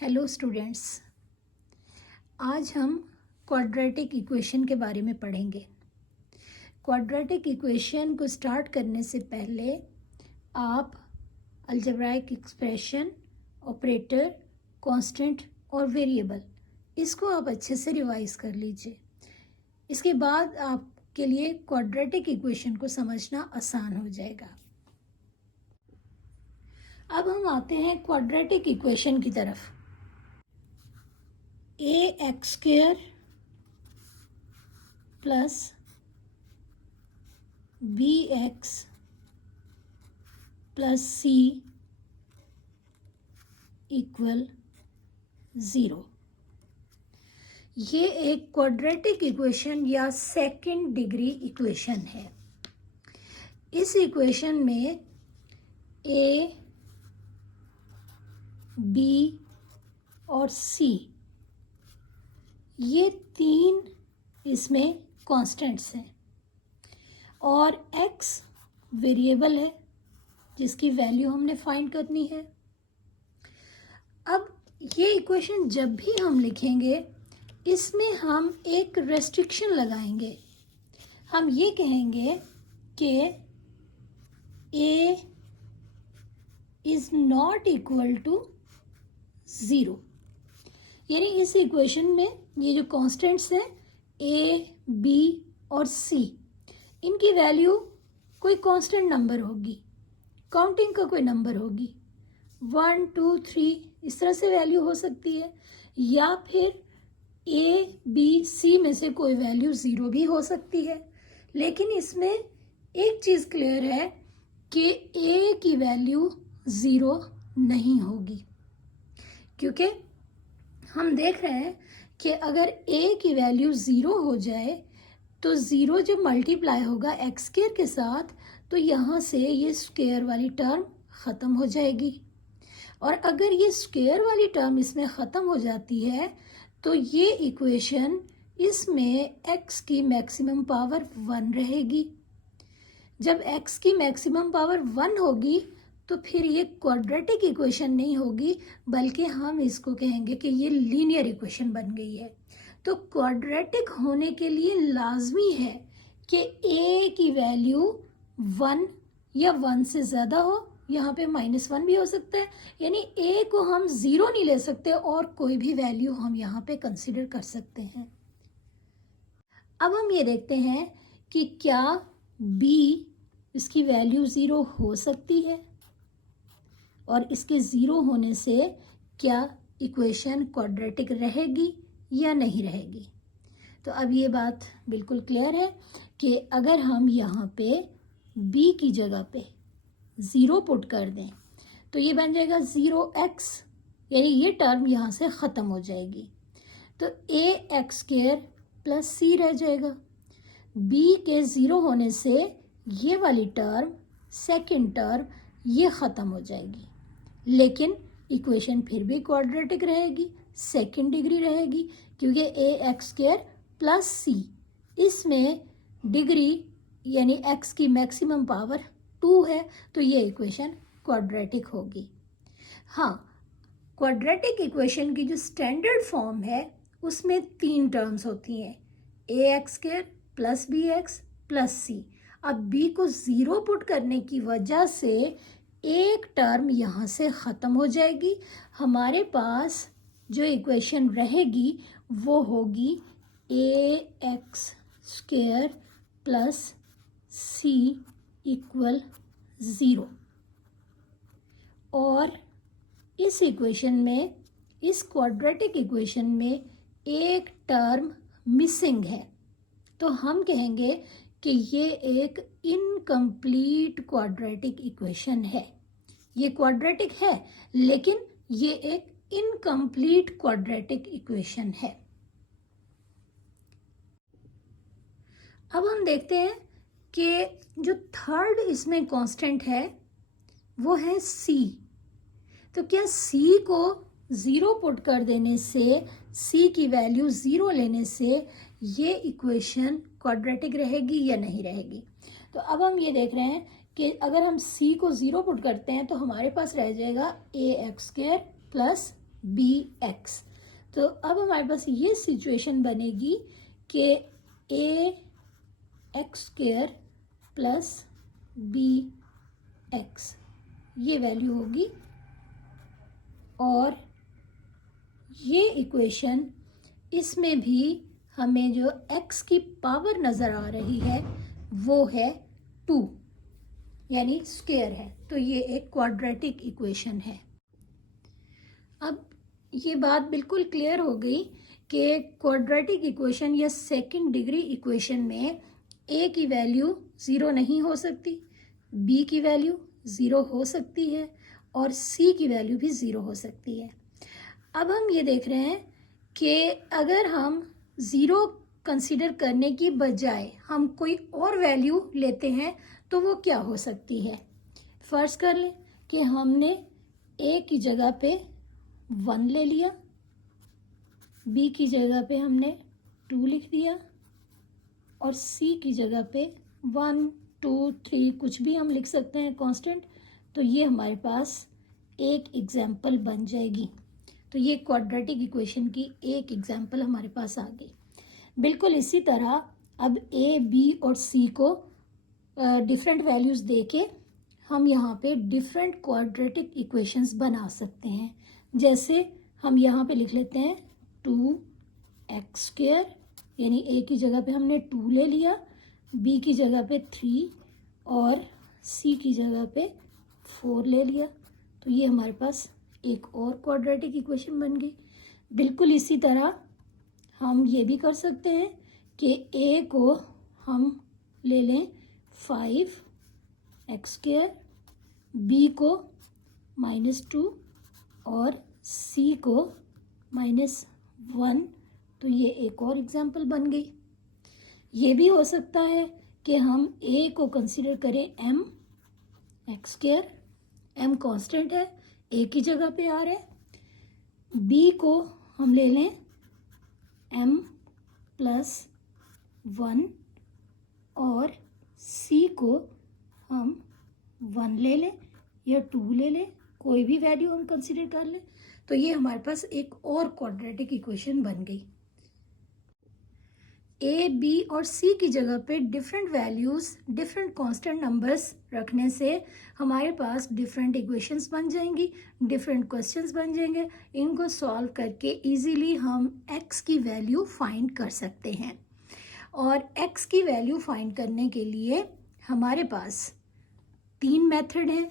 Hello students, आज हम quadratic equation के बारे में पढ़ेंगे। क्वाड्रेटिक इक्वेशन को स्टार्ट करने से पहले आप अलजेब्राइक एक्सप्रेशन, ऑपरेटर, कांस्टेंट और वेरिएबल इसको आप अच्छे से रिवाइज कर लीजिए। इसके बाद आपके लिए क्वाड्रेटिक इक्वेशन को समझना आसान हो जाएगा। अब हम आते हैं क्वाड्रेटिक इक्वेशन की तरफ। ax² plus bx plus c equal 0। ये एक क्वाड्रेटिक इक्वेशन या सेकंड डिग्री इक्वेशन है। इस इक्वेशन में a, b और c ये तीन इसमें कांस्टेंट्स हैं और x वेरिएबल है जिसकी वैल्यू हमने फाइंड करनी है। अब ये इक्वेशन जब भी हम लिखेंगे इसमें हम एक रेस्ट्रिक्शन लगाएंगे। हम ये कहेंगे कि a is not equal to 0, यानी इस इक्वेशन में ये जो कांस्टेंट्स हैं a, b और c, इनकी वैल्यू कोई कांस्टेंट नंबर होगी, काउंटिंग का कोई नंबर होगी, 1, 2, 3 इस तरह से वैल्यू हो सकती है, या फिर a, b, c में से कोई वैल्यू 0 भी हो सकती है। लेकिन इसमें एक चीज़ क्लियर है कि a की वैल्यू 0 नहीं होगी, क्योंकि हम देख रहे हैं कि अगर a की वैल्यू 0 हो जाए तो 0 जब मल्टीप्लाई होगा एक्स स्क्वायर के साथ तो यहाँ से ये स्क्वायर वाली टर्म ख़त्म हो जाएगी, और अगर ये स्क्वायर वाली टर्म इसमें ख़त्म हो जाती है तो ये इक्वेशन इसमें x की मैक्सिमम पावर 1 रहेगी। जब x की मैक्सिमम पावर 1 होगी तो फिर ये क्वाड्रेटिक इक्वेशन नहीं होगी, बल्कि हम इसको कहेंगे कि ये लीनियर इक्वेशन बन गई है। तो क्वाड्रेटिक होने के लिए लाजमी है कि a की वैल्यू 1 या 1 से ज़्यादा हो, यहाँ पे -1 भी हो सकता है, यानी a को हम 0 नहीं ले सकते और कोई भी वैल्यू हम यहाँ पे कंसिडर कर सकते हैं। अब हम ये देखते हैं कि क्या b इसकी वैल्यू 0 हो सकती है और इसके 0 होने से क्या इक्वेशन क्वाड्रेटिक रहेगी या नहीं रहेगी। तो अब ये बात बिल्कुल क्लियर है कि अगर हम यहाँ पे b की जगह पे 0 पुट कर दें तो ये बन जाएगा 0x, यानी ये टर्म यहाँ से ख़त्म हो जाएगी। तो ax² प्लस c रह जाएगा। b के 0 होने से ये वाली टर्म, सेकंड टर्म, ये ख़त्म हो जाएगी, लेकिन इक्वेशन फिर भी क्वाड्रेटिक रहेगी, सेकंड डिग्री रहेगी, क्योंकि ax² प्लस c इसमें डिग्री यानी x की मैक्सिमम पावर 2 है, तो ये इक्वेशन क्वाड्रेटिक होगी। हाँ, क्वाड्रेटिक इक्वेशन की जो स्टैंडर्ड फॉर्म है उसमें 3 टर्म्स होती हैं, ax² plus bx plus c। अब b को 0 पुट करने की वजह से एक टर्म यहाँ से ख़त्म हो जाएगी। हमारे पास जो इक्वेशन रहेगी वो होगी ax² प्लस c इक्वल 0, और इस इक्वेशन में, इस क्वाड्रेटिक इक्वेशन में एक टर्म मिसिंग है, तो हम कहेंगे कि ये एक इनकम्प्लीट क्वाड्रेटिक इक्वेशन है। ये क्वाड्रेटिक है लेकिन ये एक इनकम्प्लीट क्वाड्रेटिक इक्वेशन है। अब हम देखते हैं कि जो थर्ड इसमें कांस्टेंट है वो है c। तो क्या c को 0 पुट कर देने से, c की वैल्यू 0 लेने से ये इक्वेशन क्वाड्रेटिक रहेगी या नहीं रहेगी। तो अब हम ये देख रहे हैं कि अगर हम c को 0 पुट करते हैं तो हमारे पास रह जाएगा ax² प्लस बी एक्स। तो अब हमारे पास ये सिचुएशन बनेगी कि A X square plus B X ये वैल्यू होगी, और ये इक्वेशन, इसमें भी हमें जो x की पावर नज़र आ रही है वो है 2, यानी स्क्वायर है, तो ये एक क्वाड्रेटिक इक्वेशन है। अब ये बात बिल्कुल क्लियर हो गई कि क्वाड्रेटिक इक्वेशन या सेकंड डिग्री इक्वेशन में a की वैल्यू 0 नहीं हो सकती, b की वैल्यू 0 हो सकती है, और c की वैल्यू भी 0 हो सकती है। अब हम ये देख रहे हैं कि अगर हम 0 कंसीडर करने की बजाय हम कोई और वैल्यू लेते हैं तो वो क्या हो सकती है। फर्ज कर लें कि हमने a की जगह पे 1 ले लिया, b की जगह पे हमने 2 लिख दिया, और c की जगह पे 1 2 3 कुछ भी हम लिख सकते हैं कांस्टेंट। तो ये हमारे पास एक एग्जाम्पल बन जाएगी। तो ये क्वाड्रेटिक इक्वेशन की एक एग्जाम्पल हमारे पास आ गई। बिल्कुल इसी तरह अब a, b और c को डिफरेंट वैल्यूज़ देके हम यहाँ पे डिफरेंट क्वाड्रेटिक इक्वेशंस बना सकते हैं। जैसे हम यहाँ पे लिख लेते हैं 2x स्क्वायर, यानी a की जगह पे हमने 2 ले लिया, b की जगह पे 3 और c की जगह पे 4 ले लिया। तो ये हमारे पास एक और क्वाड्रेटिक इक्वेशन बन गई। बिल्कुल इसी तरह हम ये भी कर सकते हैं कि a को हम ले लें 5x स्क्वायर, b को -2 और c को -1। तो ये एक और एग्जाम्पल बन गई। ये भी हो सकता है कि हम a को कंसीडर करें m x square, m constant है, a की जगह पे आ रहा है। b को हम ले लें m + 1 और c को हम 1 ले लें या 2 ले लें, कोई भी वैल्यू हम कंसीडर कर लें। तो ये हमारे पास एक और क्वाड्रेटिक इक्वेशन बन गई। a, b और c की जगह पे different values, different constant numbers रखने से हमारे पास डिफरेंट इक्वेशंस बन जाएंगी, डिफरेंट क्वेश्चंस बन जाएंगे। इनको सॉल्व करके इजीली हम x की वैल्यू फाइंड कर सकते हैं। और x की वैल्यू फाइंड करने के लिए हमारे पास 3 मेथड हैं।